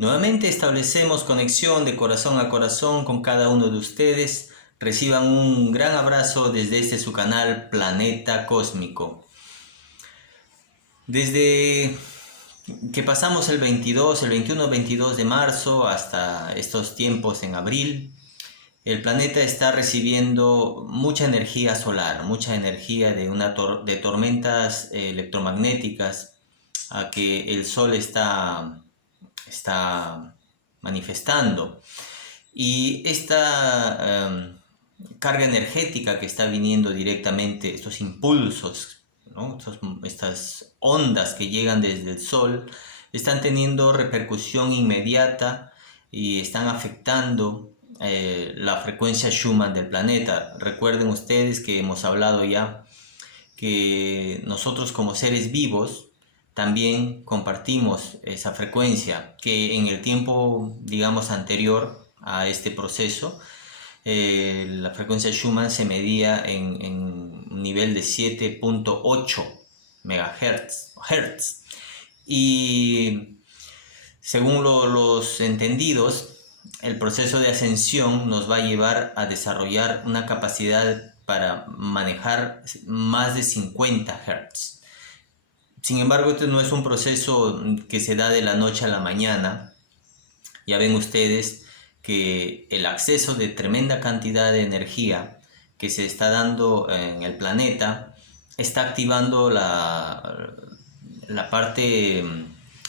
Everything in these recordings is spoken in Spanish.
Nuevamente establecemos conexión de corazón a corazón con cada uno de ustedes. Reciban un gran abrazo desde este su canal Planeta Cósmico. Desde que pasamos el 21-22 de marzo hasta estos tiempos en abril, el planeta está recibiendo mucha energía solar, mucha energía de tormentas electromagnéticas a que el Sol está manifestando. Y esta carga energética que está viniendo directamente, estos impulsos, ¿no? Estas ondas que llegan desde el Sol, están teniendo repercusión inmediata y están afectando la frecuencia Schumann del planeta. Recuerden ustedes que hemos hablado ya que nosotros como seres vivos también compartimos esa frecuencia que en el tiempo, digamos, anterior a este proceso, la frecuencia Schumann se medía en un nivel de 7.8 MHz. Y según los entendidos, el proceso de ascensión nos va a llevar a desarrollar una capacidad para manejar más de 50 Hz. Sin embargo, este no es un proceso que se da de la noche a la mañana. Ya ven ustedes que el acceso de tremenda cantidad de energía que se está dando en el planeta está activando la parte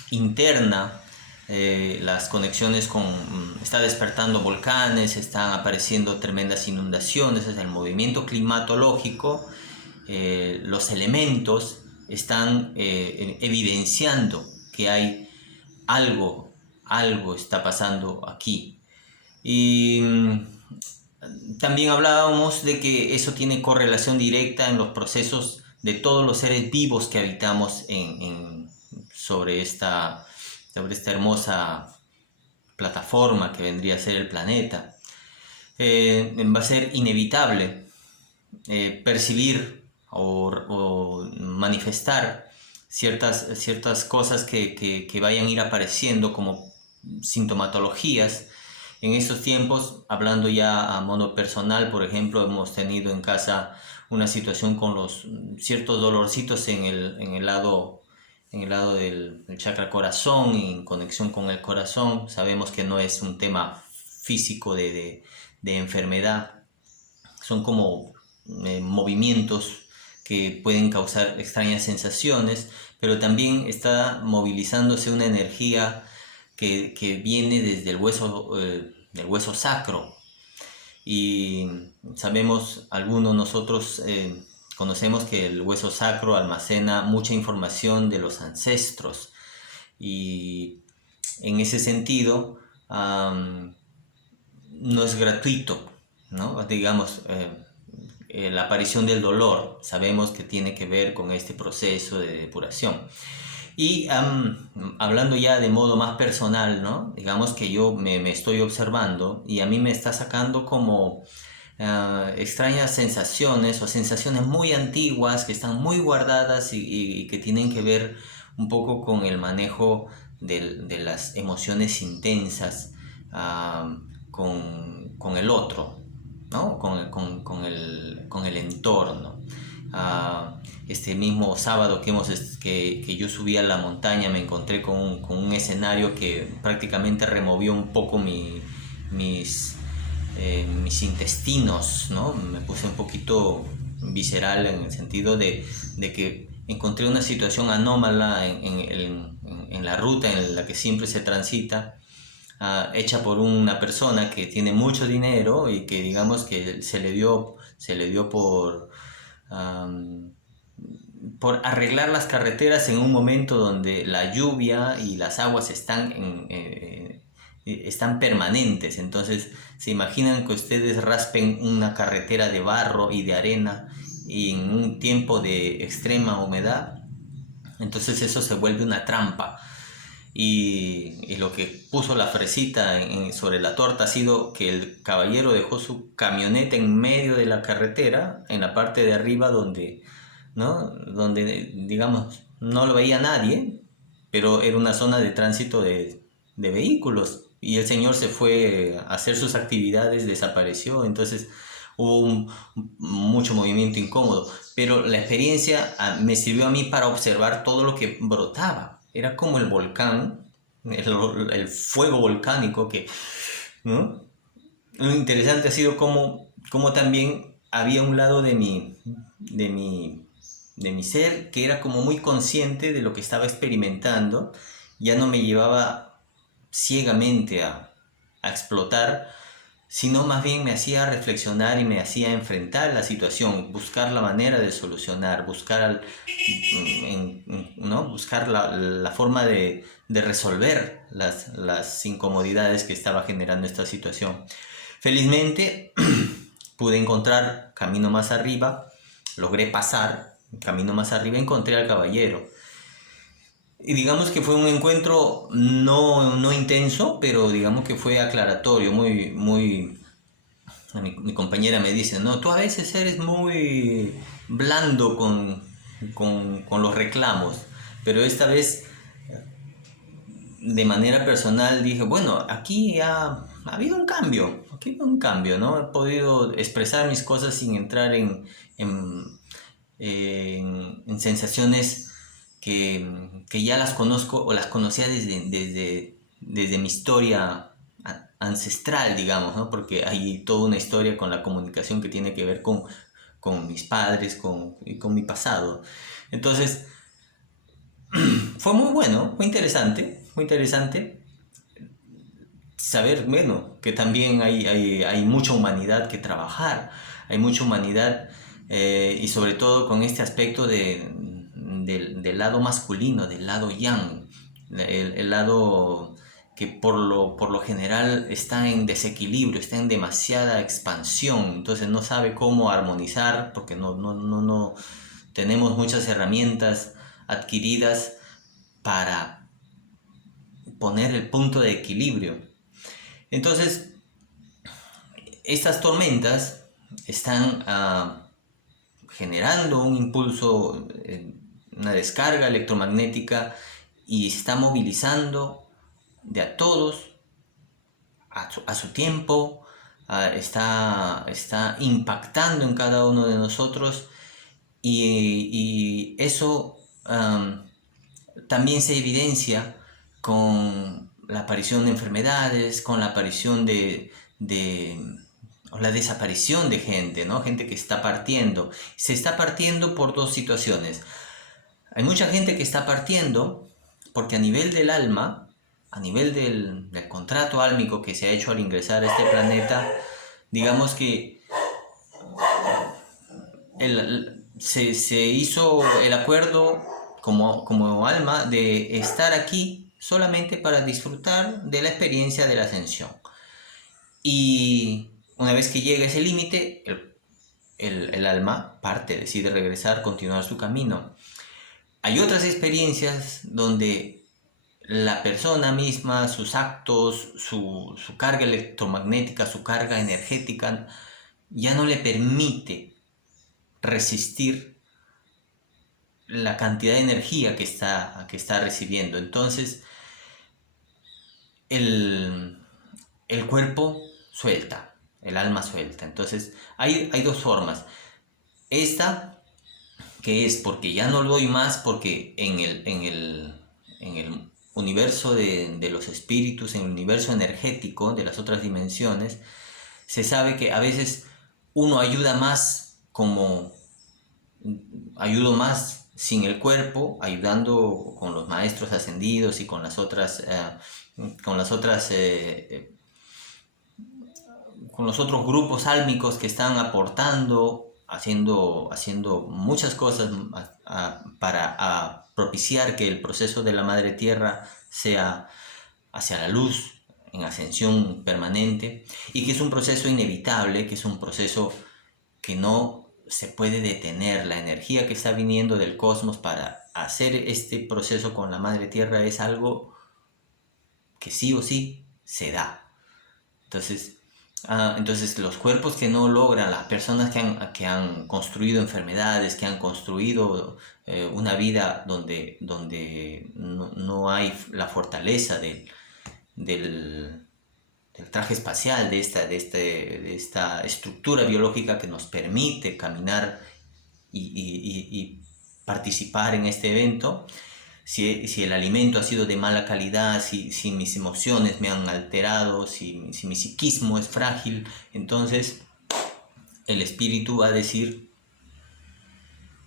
interna, las conexiones está despertando volcanes, están apareciendo tremendas inundaciones, es el movimiento climatológico, los elementos están evidenciando que hay algo está pasando aquí. Y también hablábamos de que eso tiene correlación directa en los procesos de todos los seres vivos que habitamos sobre esta hermosa plataforma que vendría a ser el planeta. Va a ser inevitable percibir o manifestar ciertas cosas que vayan a ir apareciendo como sintomatologías. En estos tiempos, hablando ya a modo personal, por ejemplo, hemos tenido en casa una situación con los ciertos dolorcitos en el lado del chakra corazón, en conexión con el corazón. Sabemos que no es un tema físico de enfermedad, son como movimientos que pueden causar extrañas sensaciones, pero también está movilizándose una energía que viene desde el hueso sacro. Y sabemos, algunos nosotros conocemos que el hueso sacro almacena mucha información de los ancestros. Y en ese sentido, no es gratuito, ¿no? Digamos, la aparición del dolor, sabemos que tiene que ver con este proceso de depuración. Y hablando ya de modo más personal, ¿no? Digamos que yo me estoy observando y a mí me está sacando como extrañas sensaciones o sensaciones muy antiguas que están muy guardadas y que tienen que ver un poco con el manejo de las emociones intensas con el otro, ¿no? Con el entorno. Este mismo sábado que yo subí a la montaña me encontré con un escenario que prácticamente removió un poco mis intestinos, ¿no? Me puse un poquito visceral en el sentido de que encontré una situación anómala en la ruta en la que siempre se transita, hecha por una persona que tiene mucho dinero y que digamos que se le dio por arreglar las carreteras en un momento donde la lluvia y las aguas están permanentes. Entonces, se imaginan que ustedes raspen una carretera de barro y de arena y en un tiempo de extrema humedad, entonces eso se vuelve una trampa. Y lo que puso la fresita sobre la torta ha sido que el caballero dejó su camioneta en medio de la carretera, en la parte de arriba donde digamos no lo veía nadie, pero era una zona de tránsito de de vehículos y el señor se fue a hacer sus actividades, desapareció, entonces hubo mucho movimiento incómodo, pero la experiencia me sirvió a mí para observar todo lo que brotaba. Era como el volcán, el fuego volcánico que, ¿no? Lo interesante ha sido como también había un lado de mi, de mi ser que era como muy consciente de lo que estaba experimentando, ya no me llevaba ciegamente a explotar, sino más bien me hacía reflexionar y me hacía enfrentar la situación, buscar la manera de solucionar, ¿no? Buscar la forma de resolver las incomodidades que estaba generando esta situación. Felizmente pude encontrar camino más arriba, logré pasar camino más arriba, encontré al caballero. Y digamos que fue un encuentro no intenso, pero digamos que fue aclaratorio, muy... Mi compañera me dice, no, tú a veces eres muy blando con los reclamos, pero esta vez de manera personal dije, bueno, aquí ha habido un cambio, ¿no? He podido expresar mis cosas sin entrar en, en sensaciones que ya las conozco o las conocía desde mi historia ancestral, digamos, ¿no? Porque hay toda una historia con la comunicación que tiene que ver con mis padres y con mi pasado. Entonces, fue muy bueno, muy interesante saber, bueno, que también hay mucha humanidad que trabajar, hay mucha humanidad y sobre todo con este aspecto del lado masculino, del lado yang, el lado que por lo general está en desequilibrio, está en demasiada expansión, entonces no sabe cómo armonizar porque no tenemos muchas herramientas adquiridas para poner el punto de equilibrio. Entonces, estas tormentas están generando un impulso, una descarga electromagnética y está movilizando de a todos a su tiempo, está impactando en cada uno de nosotros y eso también se evidencia con la aparición de enfermedades, con la aparición o la desaparición de gente, ¿no? Gente que está partiendo. Se está partiendo por dos situaciones. Hay mucha gente que está partiendo porque a nivel del alma, a nivel del contrato álmico que se ha hecho al ingresar a este planeta, digamos que se hizo el acuerdo como alma de estar aquí solamente para disfrutar de la experiencia de la ascensión. Y una vez que llega ese límite, el alma parte, decide regresar, continuar su camino. Hay otras experiencias donde la persona misma, sus actos, su carga electromagnética, su carga energética, ya no le permite resistir la cantidad de energía que está recibiendo. Entonces, el cuerpo suelta, el alma suelta. Entonces, hay dos formas. Esta, que es porque ya no lo doy más, porque en el universo de los espíritus, en el universo energético de las otras dimensiones, se sabe que a veces uno ayuda más como ayudo más sin el cuerpo, ayudando con los maestros ascendidos y con las otras con los otros grupos álmicos que están aportando, haciendo muchas cosas para propiciar que el proceso de la Madre Tierra sea hacia la luz, en ascensión permanente, y que es un proceso inevitable, que es un proceso que no se puede detener. La energía que está viniendo del cosmos para hacer este proceso con la Madre Tierra es algo que sí o sí se da. Entonces los cuerpos que no logran, las personas que han construido enfermedades, que han construido una vida donde no hay la fortaleza del traje espacial, de esta estructura biológica que nos permite caminar y participar en este evento. Si el alimento ha sido de mala calidad, si mis emociones me han alterado, si mi psiquismo es frágil, entonces el espíritu va a decir,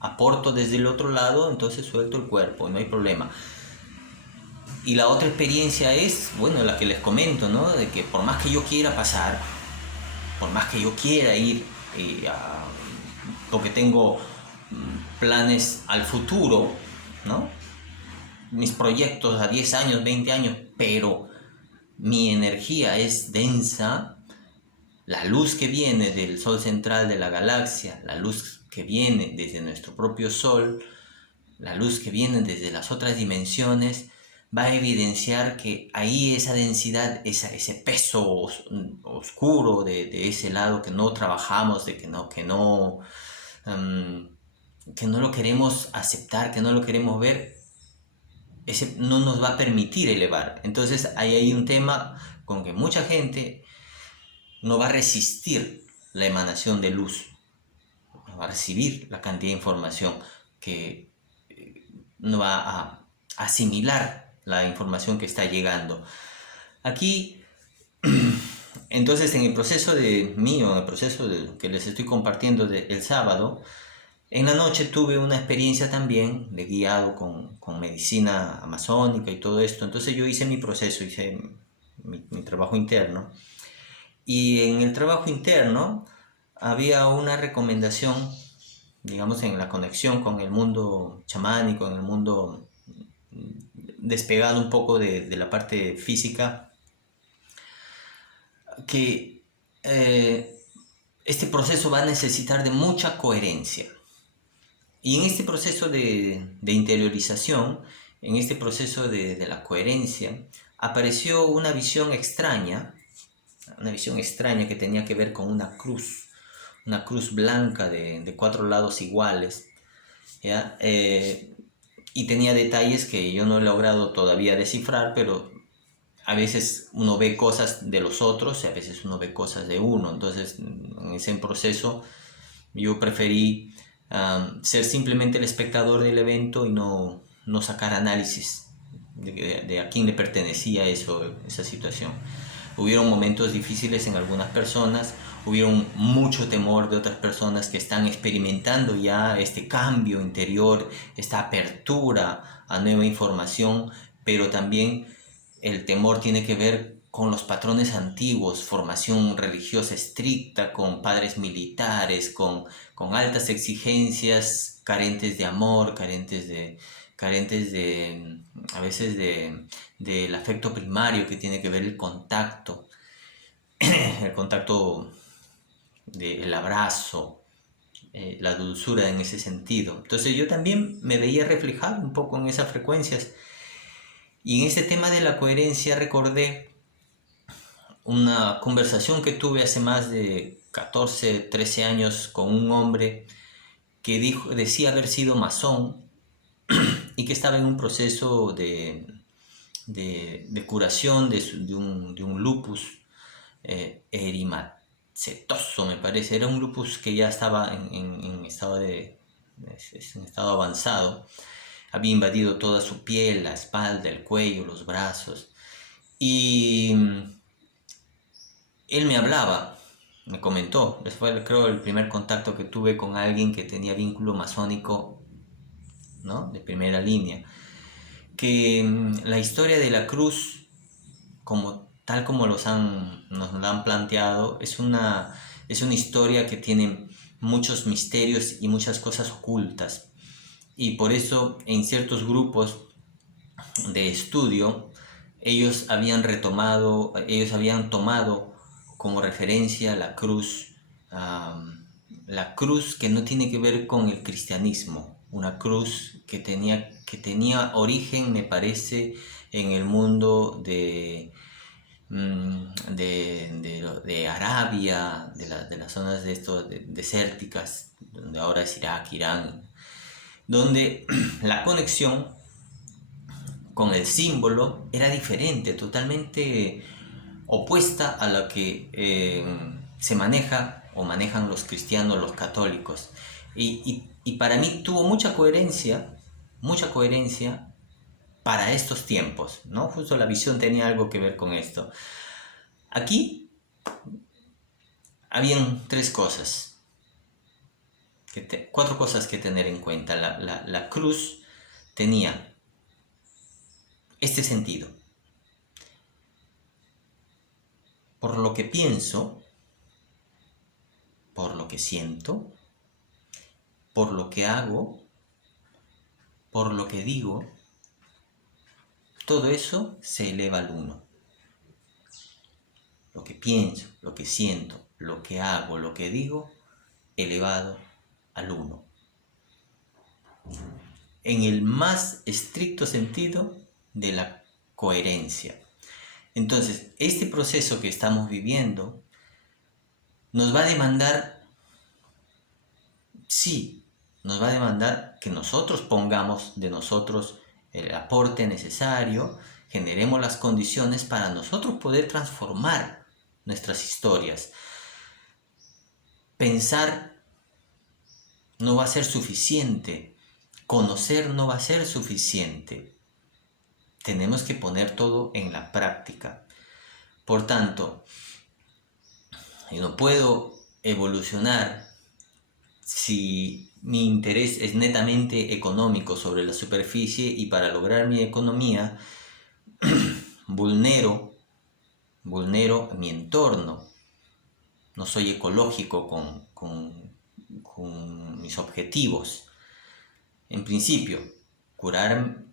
aporto desde el otro lado, entonces suelto el cuerpo, no hay problema. Y la otra experiencia es, bueno, la que les comento, ¿no? De que por más que yo quiera pasar, por más que yo quiera ir, porque tengo planes al futuro, ¿no? Mis proyectos a 10 años, 20 años, pero mi energía es densa, la luz que viene del sol central de la galaxia, la luz que viene desde nuestro propio sol, la luz que viene desde las otras dimensiones, va a evidenciar que ahí esa densidad, ese peso oscuro de ese lado que no trabajamos, de que no lo queremos aceptar, que no lo queremos ver, ese no nos va a permitir elevar. Entonces ahí hay un tema con que mucha gente no va a resistir la emanación de luz, no va a recibir la cantidad de información, que no va a asimilar la información que está llegando. Aquí, entonces, en el proceso que les estoy compartiendo el sábado, en la noche tuve una experiencia también de guiado con medicina amazónica y todo esto. Entonces yo hice mi proceso, hice mi trabajo interno. Y en el trabajo interno había una recomendación, digamos, en la conexión con el mundo chamánico, en el mundo despegado un poco de la parte física, que este proceso va a necesitar de mucha coherencia. Y en este proceso de interiorización, en este proceso de la coherencia, apareció una visión extraña que tenía que ver con una cruz blanca de 4 lados iguales, ¿ya? Y tenía detalles que yo no he logrado todavía descifrar, pero a veces uno ve cosas de los otros y a veces uno ve cosas de uno. Entonces, en ese proceso yo preferí ser simplemente el espectador del evento y no sacar análisis de a quién le pertenecía esa situación. Hubieron momentos difíciles en algunas personas, hubieron mucho temor de otras personas que están experimentando ya este cambio interior, esta apertura a nueva información, pero también el temor tiene que ver con los patrones antiguos, formación religiosa estricta, con padres militares, con altas exigencias, carentes de amor, carentes de a veces del afecto primario, que tiene que ver el contacto del abrazo, la dulzura en ese sentido. Entonces yo también me veía reflejado un poco en esas frecuencias. Y en ese tema de la coherencia recordé una conversación que tuve hace más de 14, 13 años con un hombre que decía haber sido masón y que estaba en un proceso de curación de un lupus eritematoso, me parece. Era un lupus que ya estaba en estado avanzado. Había invadido toda su piel, la espalda, el cuello, los brazos. Y él me comentó, después creo el primer contacto que tuve con alguien que tenía vínculo masónico, ¿no?, de primera línea, que la historia de la cruz, tal como nos la han planteado, es una historia que tiene muchos misterios y muchas cosas ocultas. Y por eso en ciertos grupos de estudio ellos habían tomado como referencia la cruz que no tiene que ver con el cristianismo, una cruz que tenía origen, me parece, en el mundo de Arabia, de las zonas desérticas, donde ahora es Irak, Irán, donde la conexión con el símbolo era diferente, totalmente opuesta a la que se maneja o manejan los cristianos, los católicos. Y para mí tuvo mucha coherencia para estos tiempos, ¿no? Justo la visión tenía algo que ver con esto. Aquí habían cuatro cosas que tener en cuenta. La cruz tenía este sentido. Por lo que pienso, por lo que siento, por lo que hago, por lo que digo, todo eso se eleva al uno. Lo que pienso, lo que siento, lo que hago, lo que digo, elevado al uno. En el más estricto sentido de la coherencia. Entonces, este proceso que estamos viviendo nos va a demandar, sí, nos va a demandar que nosotros pongamos de nosotros el aporte necesario, generemos las condiciones para nosotros poder transformar nuestras historias. Pensar no va a ser suficiente, conocer no va a ser suficiente. Tenemos que poner todo en la práctica. Por tanto, yo no puedo evolucionar si mi interés es netamente económico sobre la superficie y para lograr mi economía vulnero mi entorno. No soy ecológico con mis objetivos. En principio, curar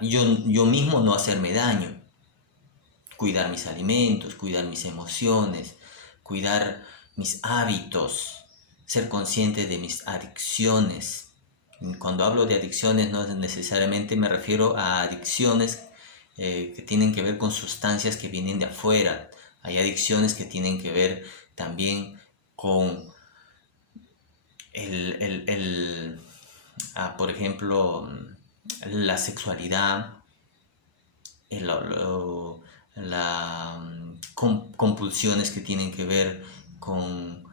yo mismo, no hacerme daño, cuidar mis alimentos, cuidar mis emociones, cuidar mis hábitos, ser consciente de mis adicciones. Cuando hablo de adicciones no necesariamente me refiero a adicciones que tienen que ver con sustancias que vienen de afuera. Hay adicciones que tienen que ver también con por ejemplo, la sexualidad, compulsiones que tienen que ver con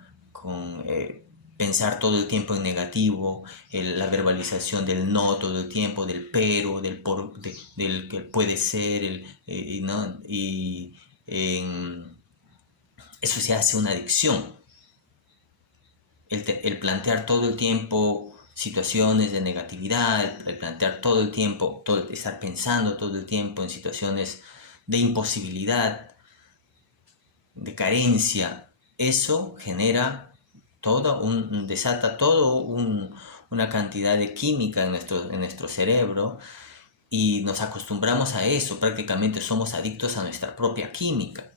pensar todo el tiempo en negativo, la verbalización del no todo el tiempo, del pero, del que puede ser, ¿no? Eso se hace una adicción. El plantear todo el tiempo situaciones de negatividad, el plantear todo el tiempo, estar pensando todo el tiempo en situaciones de imposibilidad, de carencia, eso genera desata una cantidad de química en nuestro cerebro y nos acostumbramos a eso, prácticamente somos adictos a nuestra propia química.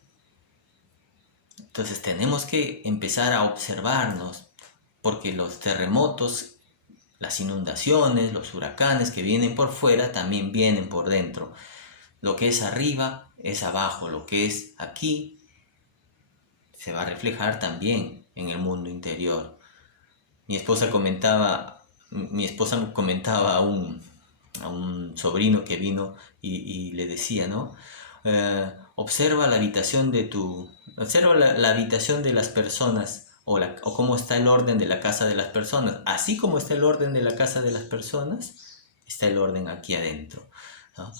Entonces tenemos que empezar a observarnos, porque los terremotos, las inundaciones, los huracanes que vienen por fuera también vienen por dentro. Lo que es arriba es abajo, lo que es aquí se va a reflejar también en el mundo interior. Mi esposa comentaba a un sobrino que vino y le decía, ¿no? Observa la habitación la habitación de las personas o cómo está el orden de la casa de las personas. Así como está el orden de la casa de las personas, está el orden aquí adentro, ¿no?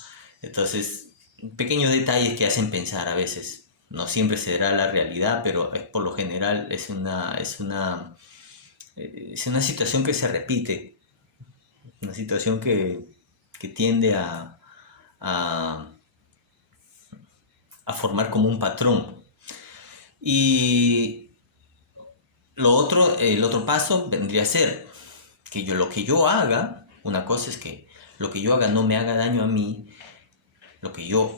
Entonces, pequeños detalles que hacen pensar a veces. No siempre será la realidad, pero por lo general es una situación que se repite, una situación que tiende a formar como un patrón. Y el otro paso vendría a ser que lo que yo haga, una cosa es que lo que yo haga no me haga daño a mí,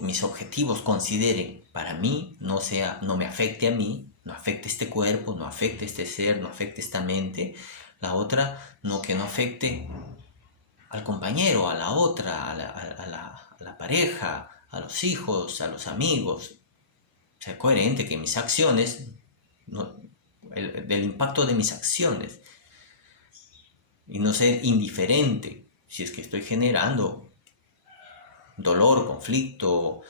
mis objetivos considere para mí, no me afecte a mí, no afecte este cuerpo, no afecte este ser, no afecte esta mente. La otra, que no afecte al compañero, a la otra, a la pareja, a los hijos, a los amigos. Ser coherente que mis acciones, del impacto de mis acciones, y no ser indiferente si es que estoy generando dolor, conflicto,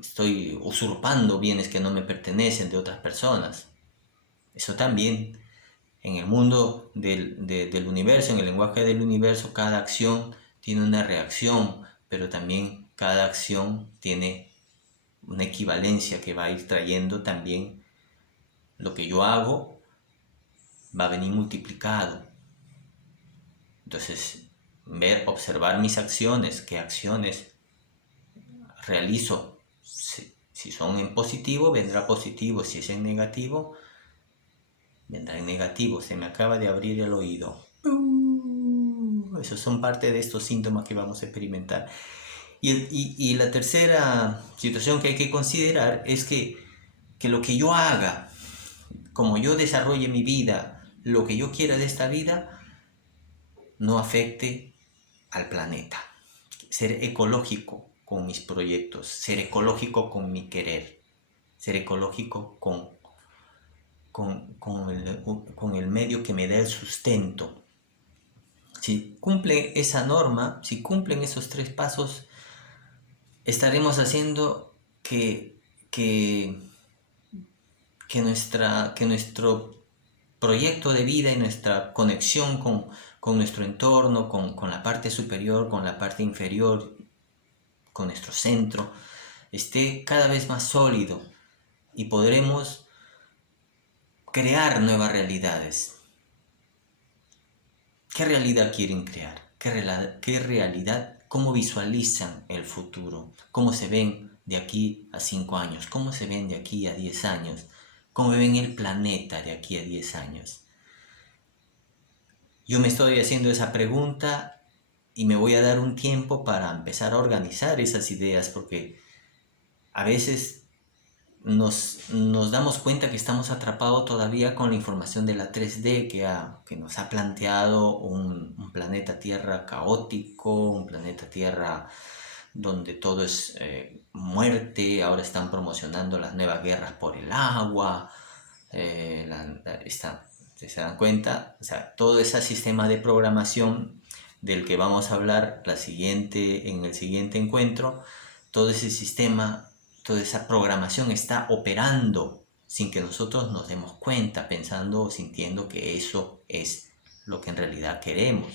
estoy usurpando bienes que no me pertenecen de otras personas. Eso también, en el mundo del universo, en el lenguaje del universo, cada acción tiene una reacción, pero también cada acción tiene una equivalencia que va a ir trayendo también. Lo que yo hago va a venir multiplicado. Entonces, observar mis acciones, qué acciones realizo. Si son en positivo, vendrá positivo. Si es en negativo, vendrá en negativo. Se me acaba de abrir el oído. Esos son parte de estos síntomas que vamos a experimentar. Y la tercera situación que hay que considerar es que lo que yo haga, como yo desarrolle mi vida, lo que yo quiera de esta vida, no afecte al planeta. Ser ecológico con mis proyectos, ser ecológico con mi querer, ser ecológico con el medio que me da el sustento. Si cumple esa norma, si cumplen esos 3 pasos, estaremos haciendo que nuestro proyecto de vida y nuestra conexión con nuestro entorno, con la parte superior, con la parte inferior, con nuestro centro, esté cada vez más sólido y podremos crear nuevas realidades. ¿Qué realidad quieren crear? ¿Qué realidad? ¿Cómo visualizan el futuro? ¿Cómo se ven de aquí a 5 años? ¿Cómo se ven de aquí a 10 años? ¿Cómo ven el planeta de aquí a 10 años? Yo me estoy haciendo esa pregunta y me voy a dar un tiempo para empezar a organizar esas ideas, porque a veces nos damos cuenta que estamos atrapados todavía con la información de la 3D que nos ha planteado un planeta Tierra caótico, un planeta Tierra donde todo es muerte. Ahora están promocionando las nuevas guerras por el agua, ¿se dan cuenta? O sea, todo ese sistema de programación del que vamos a hablar en el siguiente encuentro, todo ese sistema, toda esa programación está operando sin que nosotros nos demos cuenta, pensando o sintiendo que eso es lo que en realidad queremos.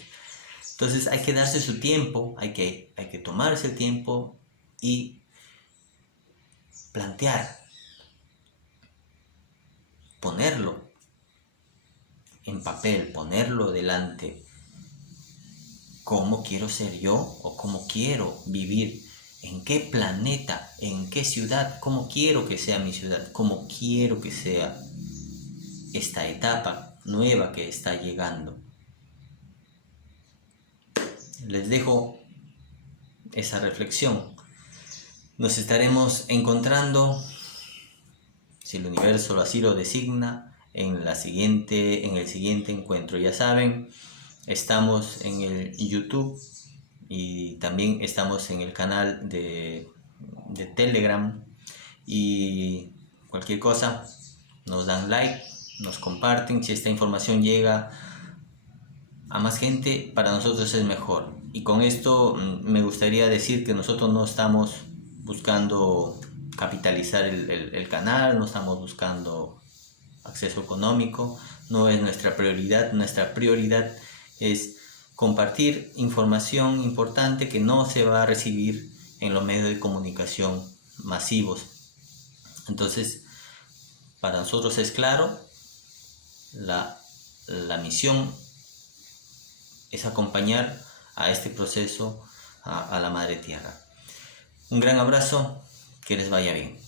Entonces hay que darse su tiempo, hay que tomarse el tiempo y plantear, ponerlo en papel, ponerlo delante. ¿Cómo quiero ser yo o cómo quiero vivir? ¿En qué planeta? ¿En qué ciudad? ¿Cómo quiero que sea mi ciudad? ¿Cómo quiero que sea esta etapa nueva que está llegando? Les dejo esa reflexión. Nos estaremos encontrando, si el universo así lo designa, en el siguiente encuentro. Ya saben, estamos en el YouTube y también estamos en el canal de Telegram, y cualquier cosa nos dan like, nos comparten. Si esta información llega a más gente, para nosotros es mejor. Y con esto me gustaría decir que nosotros no estamos buscando capitalizar el canal, no estamos buscando acceso económico, no es nuestra prioridad. Nuestra prioridad es compartir información importante que no se va a recibir en los medios de comunicación masivos. Entonces, para nosotros es claro, la misión es acompañar a este proceso a la Madre Tierra. Un gran abrazo, que les vaya bien.